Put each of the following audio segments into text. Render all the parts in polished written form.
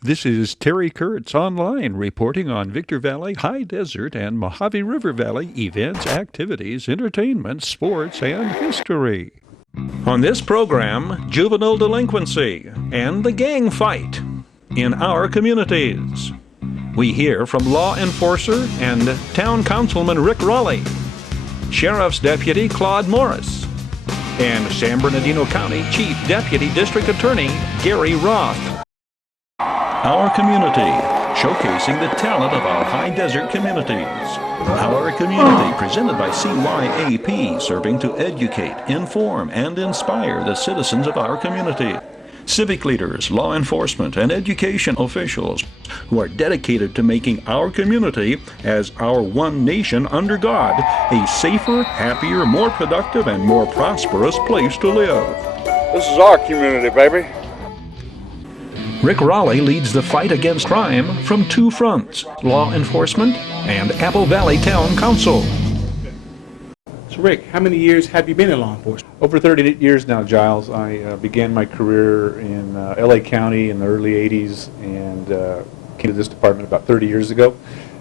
This is Terry Kurtz online reporting on Victor Valley, High Desert, and Mojave River Valley events, activities, entertainment, sports, and history. On this program, juvenile delinquency and the gang fight in our communities. We hear from law enforcer and town councilman Rick Raleigh, Sheriff's Deputy Claude Morris, and San Bernardino County Chief Deputy District Attorney Gary Roth. Our community, showcasing the talent of our high desert communities. Our community, presented by CYAP, serving to educate, inform, and inspire the citizens of our community. Civic leaders, law enforcement, and education officials who are dedicated to making our community, as our one nation under God, a safer, happier, more productive, and more prosperous place to live. This is our community, baby. Rick Raleigh leads the fight against crime from two fronts, law enforcement and Apple Valley Town Council. So Rick, how many years have you been in law enforcement? Over 30 years now, Giles. I began my career in LA County in the early 80s and came to this department about 30 years ago.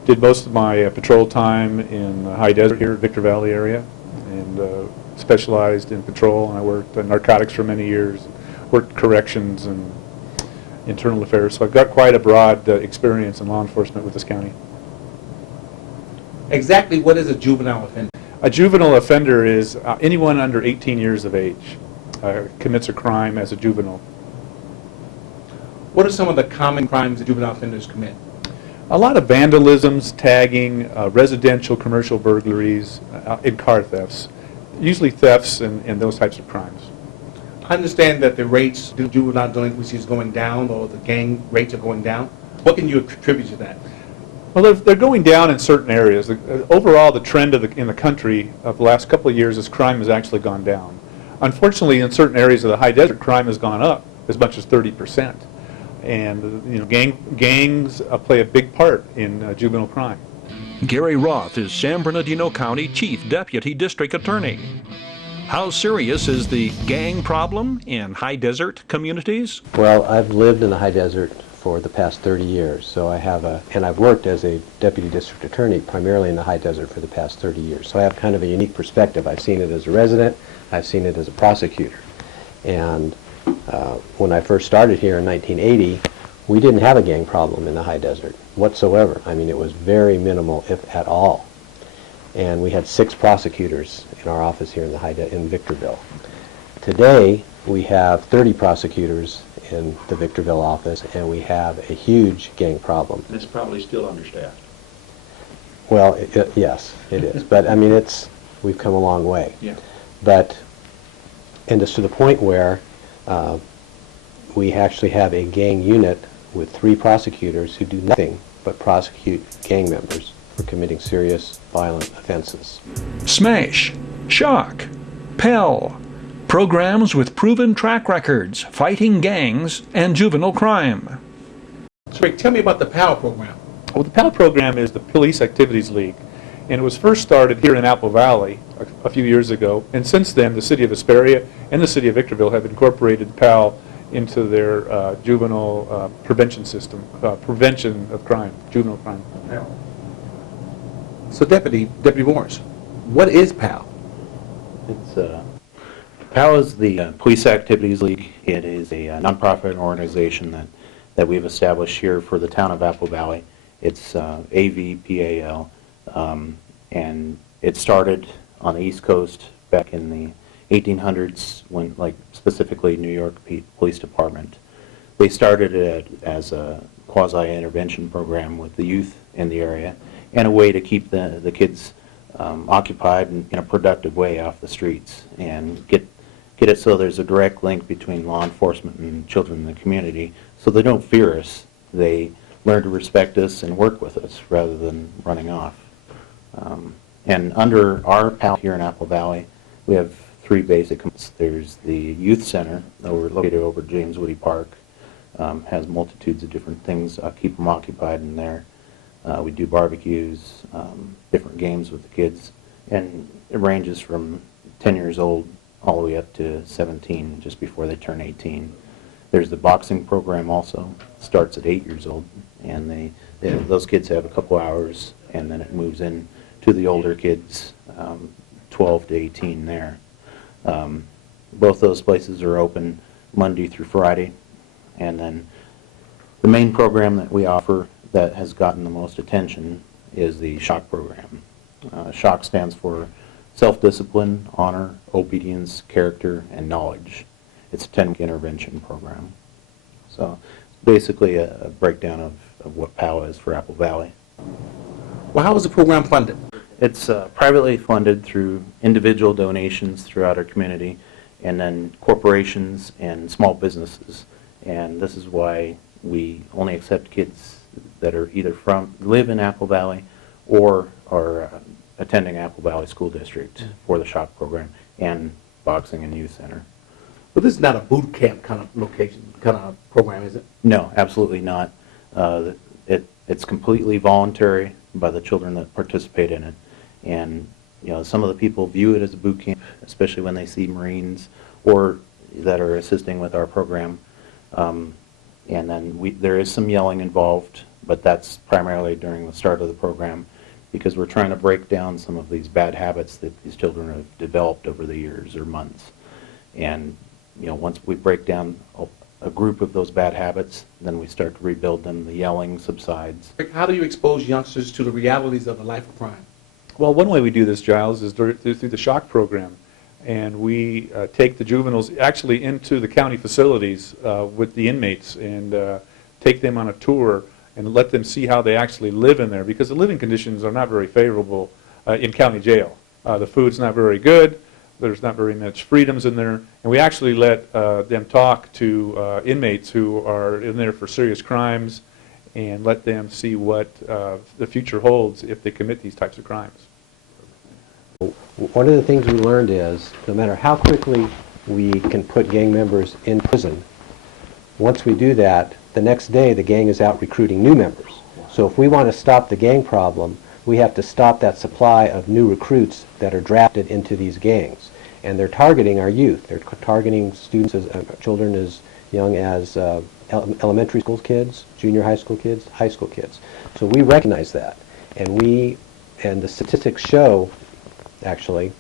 Did most of my patrol time in High Desert here, Victor Valley area, and specialized in patrol. And I worked narcotics for many years, worked corrections and internal affairs. So I've got quite a broad experience in law enforcement with this county. Exactly what is a juvenile offender? A juvenile offender is anyone under 18 years of age commits a crime as a juvenile. What are some of the common crimes that juvenile offenders commit? A lot of vandalisms, tagging, residential, commercial burglaries, and car thefts. Usually thefts and those types of crimes. I understand that the rates of juvenile delinquency is going down, or the gang rates are going down. What can you attribute to that? Well, they're going down in certain areas. Overall, the trend in the country of the last couple of years is crime has actually gone down. Unfortunately, in certain areas of the high desert, crime has gone up as much as 30%. And gangs play a big part in juvenile crime. Gary Roth is San Bernardino County Chief Deputy District Attorney. How serious is the gang problem in high desert communities? Well, I've lived in the high desert for the past 30 years, so and I've worked as a deputy district attorney primarily in the high desert for the past 30 years. So I have kind of a unique perspective. I've seen it as a resident, I've seen it as a prosecutor. And when I first started here in 1980, we didn't have a gang problem in the high desert whatsoever. I mean, it was very minimal, if at all. And we had 6 prosecutors in our office here in Victorville. Today, we have 30 prosecutors in the Victorville office, and we have a huge gang problem. And it's probably still understaffed. Well, yes, it is. But I mean, we've come a long way. Yeah. And it's to the point where we actually have a gang unit with 3 prosecutors who do nothing but prosecute gang members for committing serious violent offenses. Smash, Shock, Pell, programs with proven track records fighting gangs and juvenile crime. So Rick, tell me about the PAL program. Well, the PAL program is the Police Activities League, and it was first started here in Apple Valley a few years ago, and since then the city of Hesperia and the city of Victorville have incorporated PAL into their juvenile prevention system, prevention of crime, juvenile crime. So Deputy Morris, what is PAL? PAL is the Police Activities League. It is a nonprofit organization that we've established here for the town of Apple Valley. It's AVPAL, and it started on the East Coast back in the 1800s, when, like, specifically New York Police Department. They started it as a quasi-intervention program with the youth in the area, and a way to keep the kids occupied in a productive way off the streets, and get it so there's a direct link between law enforcement and children in the community, so they don't fear us. They learn to respect us and work with us rather than running off. And under our PAL here in Apple Valley, we have 3 basic. There's the youth center, located over James Woody Park. Has multitudes of different things, keep them occupied in there. We do barbecues, different games with the kids, and it ranges from 10 years old all the way up to 17, just before they turn 18. There's the boxing program also, starts at 8 years old, and those kids have a couple hours, and then it moves in to the older kids, 12 to 18 there. Both those places are open Monday through Friday, and then the main program that we offer that has gotten the most attention is the SHOCK program. SHOCK stands for Self-Discipline, Honor, Obedience, Character, and Knowledge. It's a 10-week intervention program. So basically a breakdown of what POW is for Apple Valley. Well, how is the program funded? It's privately funded through individual donations throughout our community, and then corporations and small businesses. And this is why we only accept kids that are either live in Apple Valley or are attending Apple Valley School District for the SHOCK program and Boxing and Youth Center. But this is not a boot camp kind of location, kind of program, is it? No, absolutely not. It's completely voluntary by the children that participate in it. And some of the people view it as a boot camp, especially when they see Marines or that are assisting with our program. And then there is some yelling involved, but that's primarily during the start of the program because we're trying to break down some of these bad habits that these children have developed over the years or months. And once we break down a group of those bad habits, then we start to rebuild them. The yelling subsides. How do you expose youngsters to the realities of a life of crime? Well, one way we do this, Giles, is through the SHOCK program. And we take the juveniles actually into the county facilities with the inmates and take them on a tour and let them see how they actually live in there, because the living conditions are not very favorable in county jail. The food's not very good. There's not very much freedoms in there. And we actually let them talk to inmates who are in there for serious crimes and let them see what the future holds if they commit these types of crimes. One of the things we learned is no matter how quickly we can put gang members in prison, once we do that, the next day the gang is out recruiting new members. So if we want to stop the gang problem, we have to stop that supply of new recruits that are drafted into these gangs. And they're targeting our youth. They're targeting students, children as young as elementary school kids, junior high school kids, high school kids. So we recognize that. And the statistics show, actually,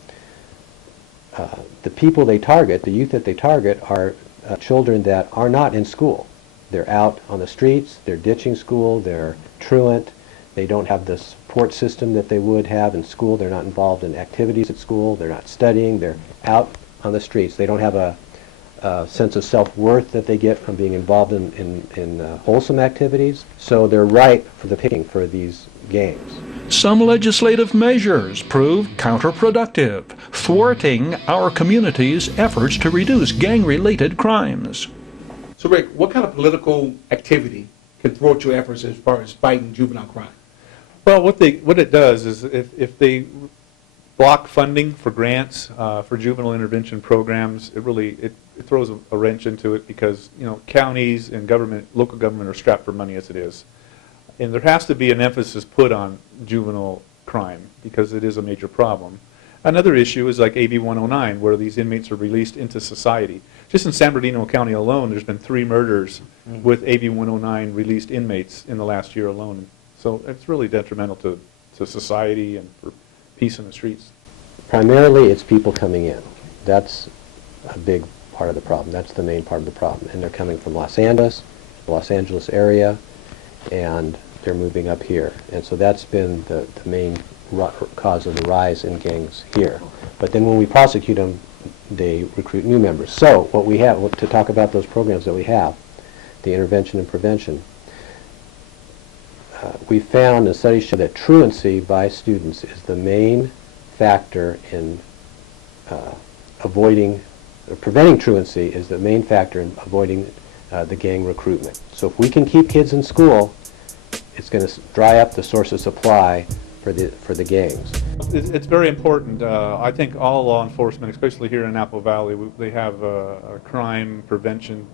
the people they target, the youth that they target, are children that are not in school. They're out on the streets, they're ditching school, they're truant, they don't have the support system that they would have in school, they're not involved in activities at school, they're not studying, they're out on the streets. They don't have a sense of self-worth that they get from being involved in wholesome activities, so they're ripe for the picking for these gangs. Some legislative measures proved counterproductive, thwarting our community's efforts to reduce gang-related crimes. So, Rick, what kind of political activity can thwart your efforts as far as fighting juvenile crime? Well, what it does is if they block funding for grants for juvenile intervention programs, it throws a wrench into it because counties and local government are strapped for money as it is. And there has to be an emphasis put on juvenile crime because it is a major problem. Another issue is like AB 109, where these inmates are released into society. Just in San Bernardino County alone, there's been 3 murders with AB 109 released inmates in the last year alone. So it's really detrimental to society and for peace in the streets. Primarily, it's people coming in. That's a big part of the problem. That's the main part of the problem. And they're coming from the Los Angeles area, and they're moving up here. And so that's been the main cause of the rise in gangs here. But then when we prosecute them, they recruit new members. So what we have, to talk about those programs that we have, the intervention and prevention, we found, and studies show that truancy by students is the main factor in preventing truancy is the main factor in avoiding the gang recruitment. So if we can keep kids in school, it's going to dry up the source of supply for the gangs. It's very important. I think all law enforcement, especially here in Apple Valley, they have a crime prevention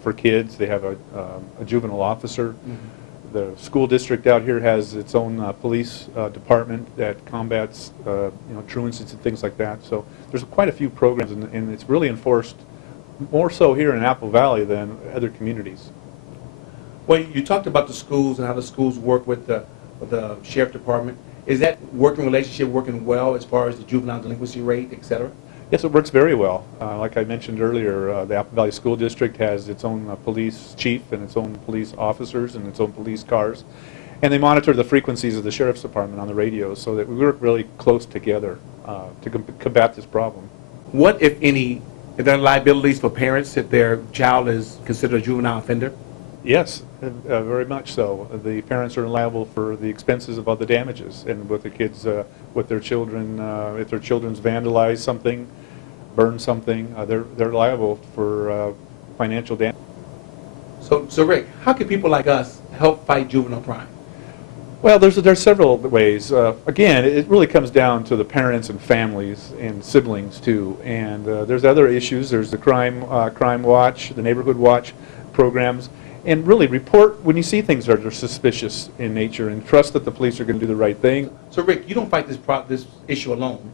for kids. They have a juvenile officer. Mm-hmm. The school district out here has its own police department that combats truancies and things like that. So there's quite a few programs, and it's really enforced more so here in Apple Valley than other communities. Well, you talked about the schools and how the schools work with the sheriff department. Is that working relationship working well as far as the juvenile delinquency rate, et cetera? Yes, it works very well. Like I mentioned earlier, the Apple Valley School District has its own police chief and its own police officers and its own police cars. And they monitor the frequencies of the sheriff's department on the radios so that we work really close together to combat this problem. What, if any, are there liabilities for parents if their child is considered a juvenile offender? Yes, very much so. The parents are liable for the expenses of all the damages, and with the kids, with their children, if their children's vandalize something, burn something, they're liable for financial damage. So Rick, how can people like us help fight juvenile crime? Well, there's several ways. Again, it really comes down to the parents and families and siblings too. And there's other issues. There's the crime watch, the neighborhood watch programs, and really report when you see things that are suspicious in nature, and trust that the police are going to do the right thing. So Rick, you don't fight this issue alone.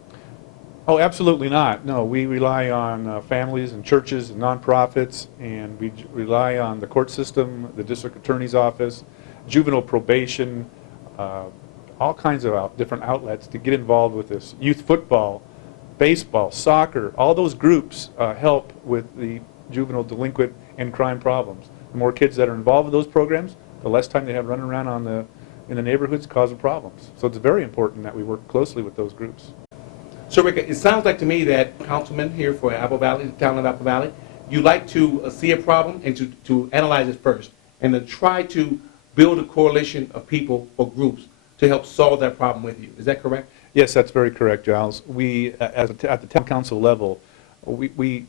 Oh, absolutely not. No, we rely on families and churches and nonprofits, and we rely on the court system, the district attorney's office, juvenile probation, all kinds of different outlets to get involved with this. Youth football, baseball, soccer, all those groups help with the juvenile delinquent and crime problems. The more kids that are involved with those programs, the less time they have running around in the neighborhoods causing problems. So it's very important that we work closely with those groups. So Rick, it sounds like to me that councilman here for Apple Valley, the town of Apple Valley, you like to see a problem and to analyze it first, and to try to build a coalition of people or groups to help solve that problem with you. Is that correct? Yes, that's very correct, Giles. We, at the town council level, we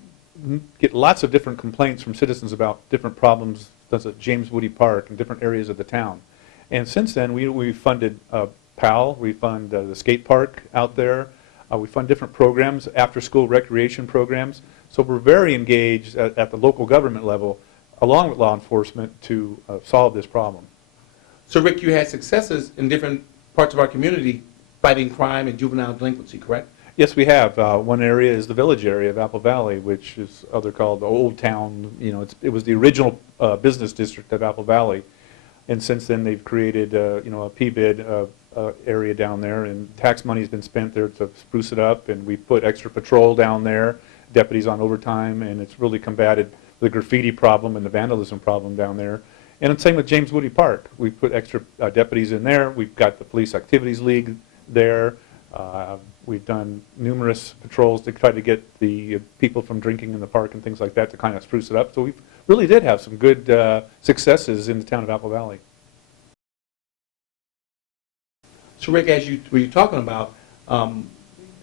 get lots of different complaints from citizens about different problems, such as James Woody Park and different areas of the town. And since then, we funded PAL, we fund the skate park out there, we fund different programs, after-school recreation programs. So we're very engaged at the local government level, along with law enforcement, to solve this problem. So Rick, you had successes in different parts of our community fighting crime and juvenile delinquency, correct? Yes, we have. One area is the village area of Apple Valley, which is they're called the Old Town. You know, it was the original business district of Apple Valley, and since then they've created a PBID area down there, and tax money's been spent there to spruce it up, and we put extra patrol down there, deputies on overtime, and it's really combated the graffiti problem and the vandalism problem down there. And the same with James Woody Park. We put extra deputies in there. We've got the Police Activities League there. We've done numerous patrols to try to get the people from drinking in the park and things like that to kind of spruce it up. So we really did have some good successes in the town of Apple Valley. So Rick, as you were talking about,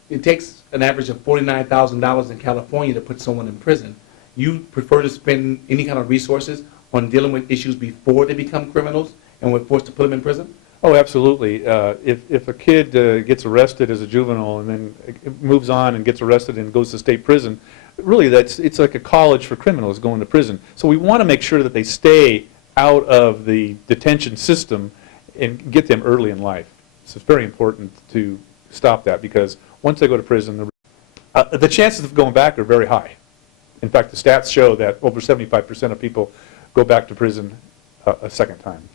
it takes an average of $49,000 in California to put someone in prison. You prefer to spend any kind of resources on dealing with issues before they become criminals and we're forced to put them in prison? Oh, absolutely. If a kid gets arrested as a juvenile and then moves on and gets arrested and goes to state prison, really it's like a college for criminals going to prison. So we want to make sure that they stay out of the detention system and get them early in life. So it's very important to stop that, because once they go to prison, the chances of going back are very high. In fact, the stats show that over 75% of people go back to prison a second time.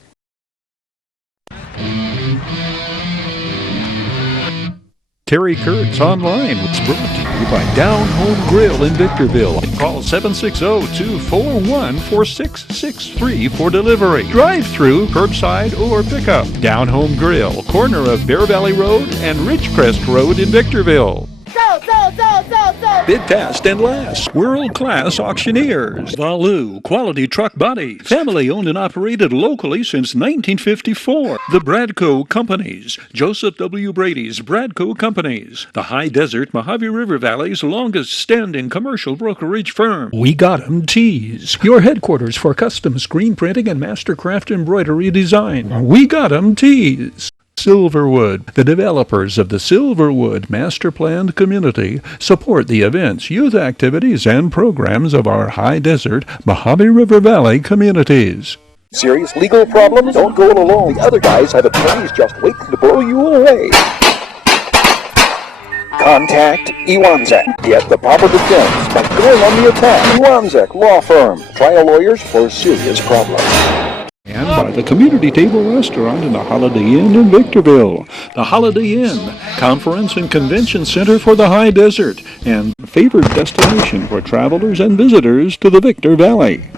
Terry Kurtz Online was brought to you by Down Home Grill in Victorville. Call 760-241-4663 for delivery, drive-through, curbside, or pickup. Down Home Grill, corner of Bear Valley Road and Ridgecrest Road in Victorville. Bid fast and last. World-class auctioneers. Valu Quality Truck Bodies. Family owned and operated locally since 1954. The Bradco Companies. Joseph W. Brady's Bradco Companies. The High Desert Mojave River Valley's longest standing commercial brokerage firm. We Got 'em Tees. Your headquarters for custom screen printing and mastercraft embroidery design. We Got 'em Tees. Silverwood. The developers of the Silverwood Master Planned Community support the events, youth activities, and programs of our High Desert, Mojave River Valley communities. Serious legal problems? Don't go it alone. The other guys have attorneys just waiting to blow you away. Contact Iwanzek. Get the proper defense by going on the attack. Iwanzek Law Firm. Trial lawyers for serious problems. And by the Community Table Restaurant in the Holiday Inn in Victorville. The Holiday Inn, conference and convention center for the high desert, and favored destination for travelers and visitors to the Victor Valley.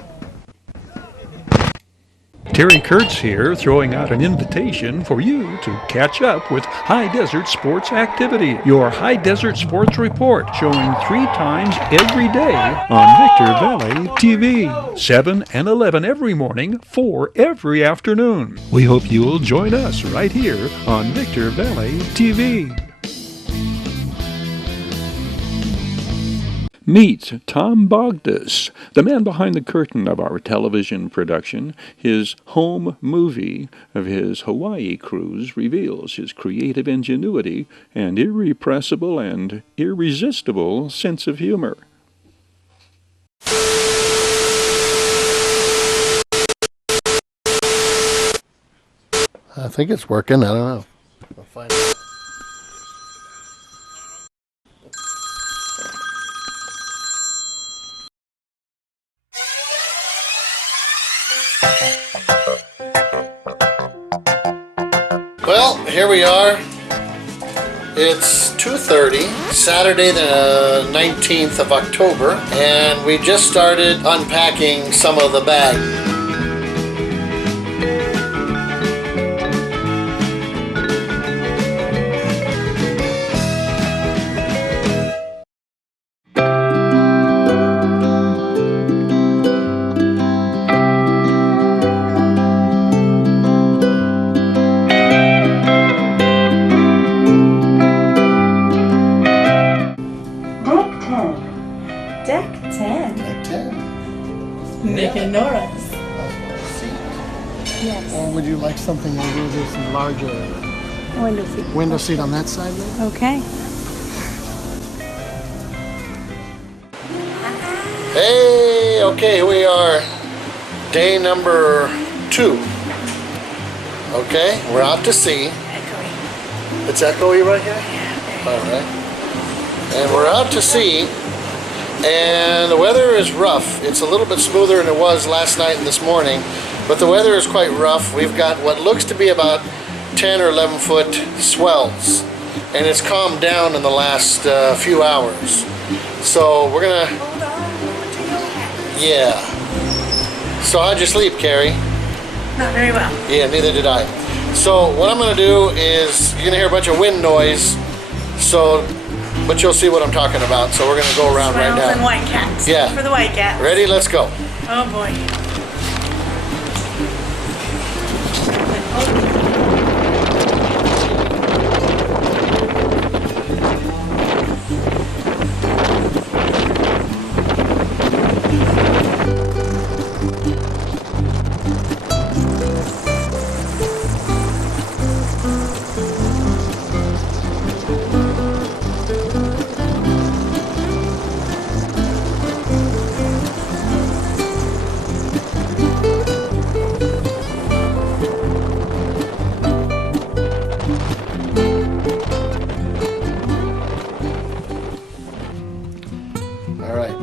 Terry Kurtz here, throwing out an invitation for you to catch up with High Desert Sports Activity, your High Desert Sports Report, showing 3 times every day on Victor Valley TV, 7 and 11 every morning, 4 every afternoon. We hope you'll join us right here on Victor Valley TV. Meet Tom Bogdis, the man behind the curtain of our television production. His home movie of his Hawaii cruise reveals his creative ingenuity and irrepressible and irresistible sense of humor. I think it's working. I don't know. We'll find out. Well, here we are. It's 2:30, Saturday the 19th of October, and we just started unpacking some of the bag. Making Nora's. Yes. Or would you like something maybe with some larger Window seat. window seat on that side there? Okay. Hey, okay, here we are. Day number 2. Okay, we're out to sea. Echoey. It's echoey right here? Yeah. Alright. And we're out to sea. And the weather is rough. It's a little bit smoother than it was last night and this morning, but the weather is quite rough. We've got what looks to be about 10 or 11 foot swells, and it's calmed down in the last few hours. So we're gonna, yeah. So how'd you sleep, Carrie? Not very well. Yeah, neither did I. So what I'm gonna do is, you're gonna hear a bunch of wind noise, but you'll see what I'm talking about. So we're gonna go around right now. Swells and white cats. Yeah. For the white cats. Ready? Let's go. Oh boy.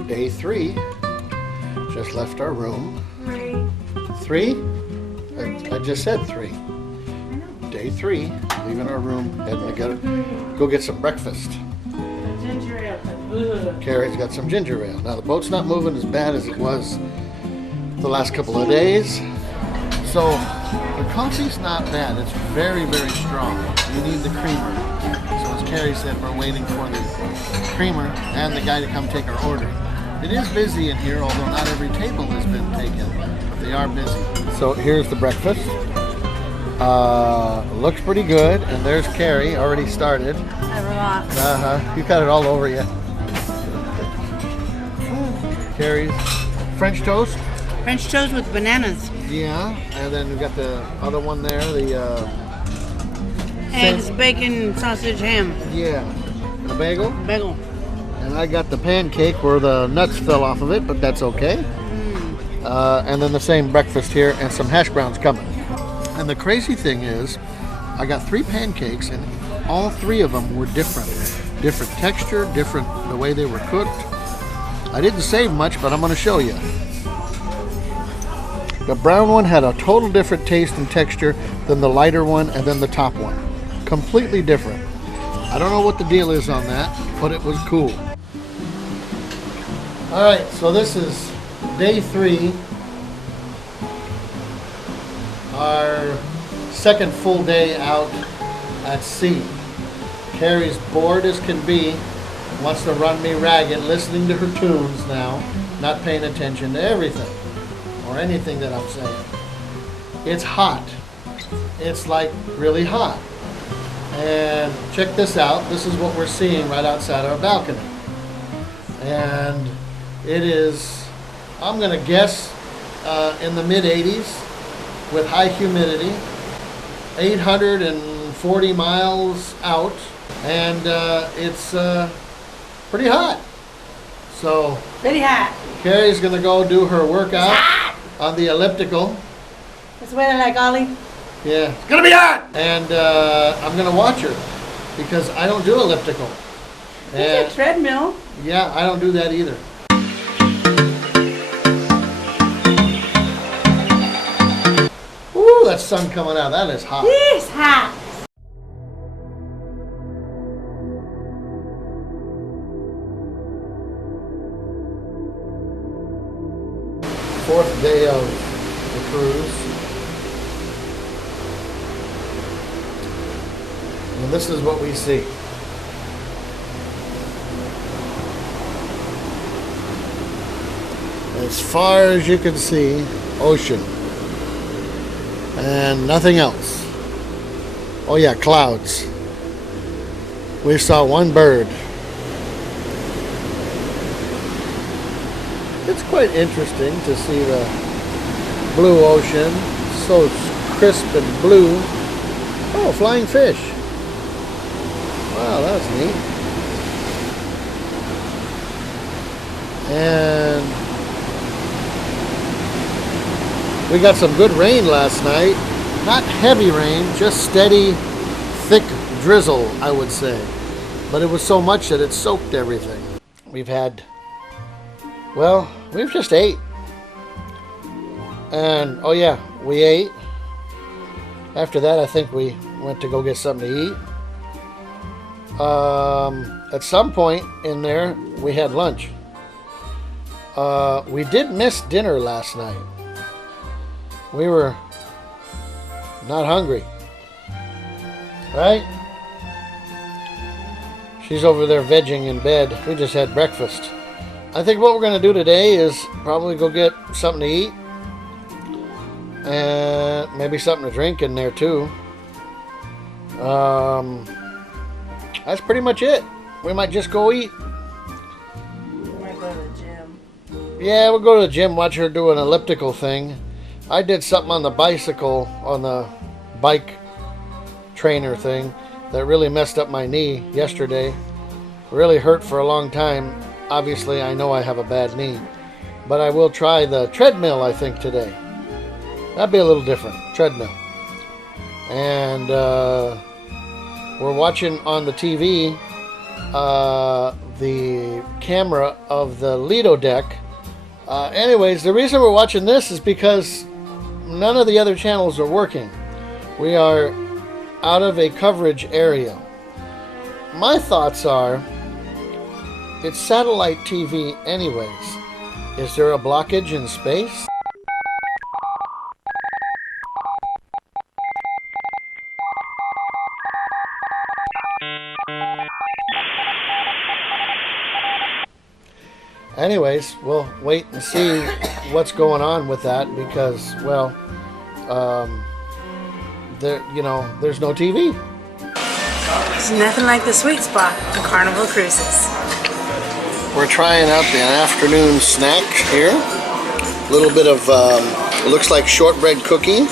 Day 3, just left our room. 3? I just said 3. Day 3, leaving our room, heading to go get some breakfast. Ginger ale. Carrie's got some ginger ale. Now the boat's not moving as bad as it was the last couple of days. So the coffee's not bad. It's very, very strong. You need the creamer. So as Carrie said, we're waiting for the creamer and the guy to come take our order. It is busy in here, although not every table has been taken, but they are busy. So here's the breakfast. Looks pretty good, and there's Carrie, already started. I relax. You've got it all over you. Carrie's French toast. French toast with bananas. Yeah, and then we've got the other one there, the Eggs, bacon, sausage, ham. yeah, and a bagel. Bagel. And I got the pancake where the nuts fell off of it, but that's okay. And then the same breakfast here and some hash browns coming. And the crazy thing is, I got 3 pancakes and all 3 of them were different different texture, different the way they were cooked. I didn't save much, but I'm going to show you. The brown one had a total different taste and texture than the lighter one and then the top one. Completely different. I don't know what the deal is on that, but it was cool. Alright, so this is day 3. Our second full day out at sea. Carrie's bored as can be, wants to run me ragged, listening to her tunes now, not paying attention to everything or anything that I'm saying. It's hot. It's like really hot. And check this out. This is what we're seeing right outside our balcony. And it is, I'm going to guess, in the mid-80s with high humidity, 840 miles out, and it's pretty hot. So Pretty hot. Carrie's going to go do her workout on the elliptical. What's the weather like, Ollie? Yeah, it's gonna be hot. And I'm gonna watch her because I don't do elliptical. There's a treadmill. Yeah, I don't do that either. Ooh, that sun coming out. That is hot. It's hot. Fourth day of the cruise. And this is what we see. As far as you can see, ocean. And nothing else. Oh yeah, clouds. We saw one bird. It's quite interesting to see the blue ocean, so crisp and blue. Oh, flying fish. Wow, that's neat. And we got some good rain last night. Not heavy rain, just steady, thick drizzle, I would say. But it was so much that it soaked everything. We've had, well, we've just ate. And, oh yeah, we ate. After that, I think we went to go get something to eat. At some point in there, we had lunch. We did miss dinner last night. We were not hungry. Right? She's over there vegging in bed. We just had breakfast. I think what we're going to do today is probably go get something to eat. And maybe something to drink in there too. That's pretty much it. We might just go eat. We might go to the gym. Yeah, we'll go to the gym, watch her do an elliptical thing. I did something on the bicycle, on the bike trainer thing, that really messed up my knee yesterday. Really hurt for a long time. Obviously, I know I have a bad knee. But I will try the treadmill, I think, today. That'd be a little different. Treadmill. And we're watching on the TV the camera of the Lido deck. Anyways, the reason we're watching this is because none of the other channels are working. We are out of a coverage area. My thoughts are, it's satellite TV anyways. Is there a blockage in space? Anyways, we'll wait and see what's going on with that because, well, there's no TV. It's nothing like the sweet spot on Carnival Cruises. We're trying out the afternoon snack here. A little bit of, it looks like shortbread cookies.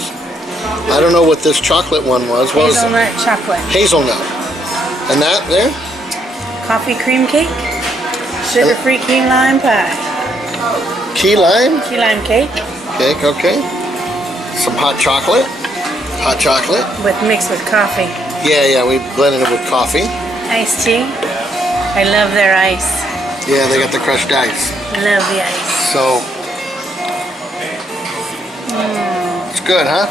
I don't know what this chocolate one was. What was it? Hazelnut chocolate. Hazelnut. And that there? Coffee cream cake. Sugar-free key lime pie. Key lime? Key lime cake. Cake, okay. Some hot chocolate. Hot chocolate. Mixed with coffee. Yeah, we blended it with coffee. Iced tea. I love their ice. Yeah, they got the crushed ice. Love the ice. So, it's good, huh?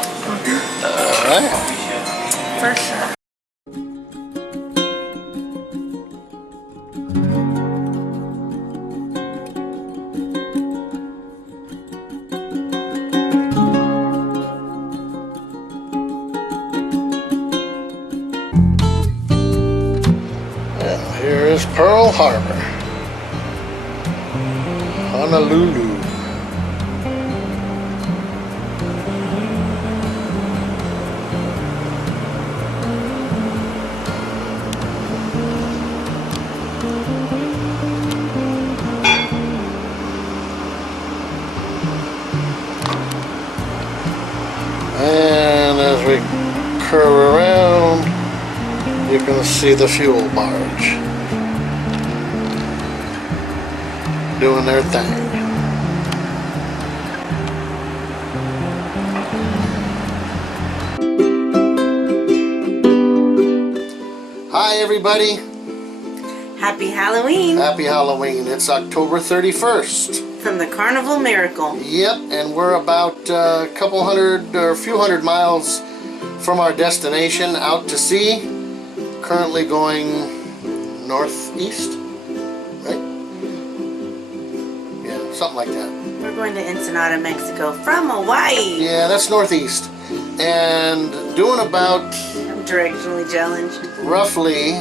All right. For sure. And here is Pearl Harbor. Honolulu. And as we curve around, you can see the fuel barge doing their thing. Hi everybody, Happy Halloween happy Halloween. It's October 31st. from the Carnival Miracle. Yep, and we're about a couple hundred or a few hundred miles from our destination out to sea. Currently going northeast, right? Yeah, something like that. We're going to Ensenada, Mexico from Hawaii. Yeah, that's northeast. And doing about I'm directionally challenged. roughly,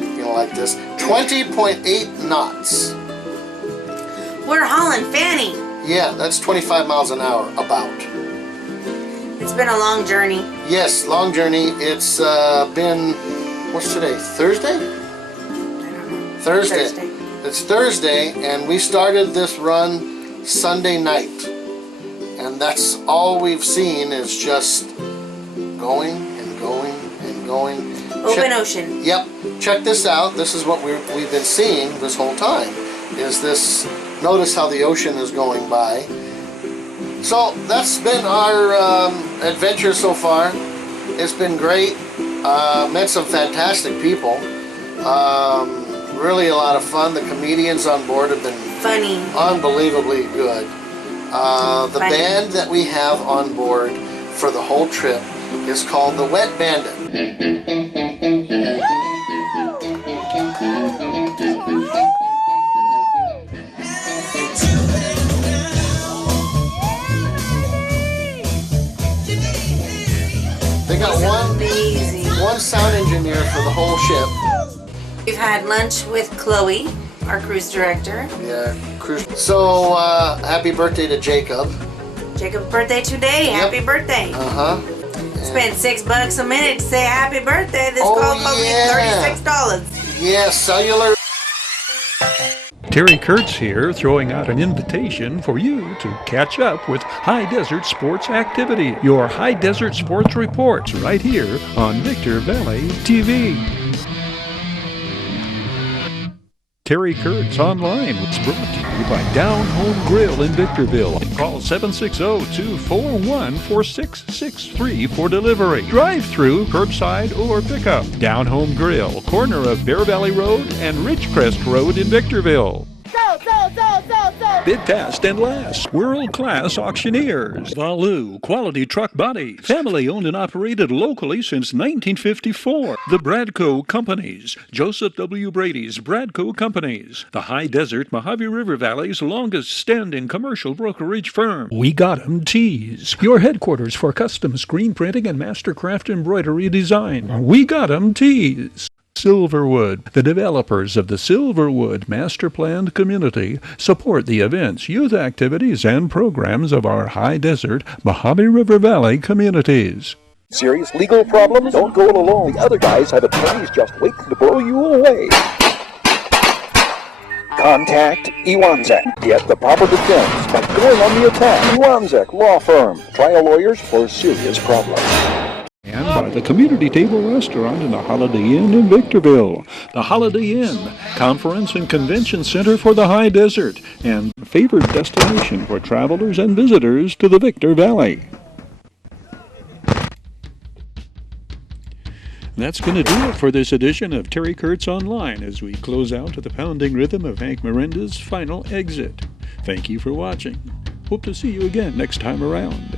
you know, like this, 20.8 knots. We're hauling Fanny. Yeah, that's 25 miles an hour, about. It's been a long journey. Yes, long journey. It's been, what's today, Thursday? I don't know. Thursday. It's Thursday, and we started this run Sunday night. And that's all we've seen is just going and going and going. Open ocean. Yep. Check this out. This is what we've been seeing this whole time. Is this, notice how the ocean is going by. So that's been our adventure so far. It's been great. Met some fantastic people. Really a lot of fun. The comedians on board have been Funny. unbelievably good. The Funny. band that we have on board for the whole trip is called the Wet Bandit. They got Amazing. one sound engineer for the whole ship. We've had lunch with Chloe, our cruise director. Yeah, cruise. So happy birthday to Jacob. Jacob's birthday today. Yep. Happy birthday. Uh-huh. Spend $6 a minute to say happy birthday. This Oh, call cost me yeah. $36. Yeah, cellular. Terry Kurtz here, throwing out an invitation for you to catch up with High Desert Sports Activity, your High Desert Sports Reports, right here on Victor Valley TV. Terry Kurtz Online was brought to you by Down Home Grill in Victorville. Call 760-241-4663 for delivery, drive-through, curbside, or pickup. Down Home Grill, corner of Bear Valley Road and Ridgecrest Road in Victorville. Bid fast and last. World-class auctioneers. Valu Quality Truck Body. Family owned and operated locally since 1954. The Bradco Companies. Joseph W. Brady's Bradco Companies. The High Desert Mojave River Valley's longest standing commercial brokerage firm. We Got 'em Tees. Your headquarters for custom screen printing and mastercraft embroidery design. We Got 'em Tees. Silverwood. The developers of the Silverwood Master Planned Community support the events, youth activities, and programs of our High Desert Mojave River Valley communities. Serious legal problems? Don't go alone. The other guys have attorneys just waiting to blow you away. Contact Iwanzek. Get the proper defense by going on the attack. Iwanzek Law Firm. Trial lawyers for serious problems. And by the Community Table Restaurant in the Holiday Inn in Victorville. The Holiday Inn, Conference and Convention Center for the High Desert, and favored destination for travelers and visitors to the Victor Valley. That's going to do it for this edition of Terry Kurtz Online as we close out to the pounding rhythm of Hank Miranda's Final Exit. Thank you for watching. Hope to see you again next time around.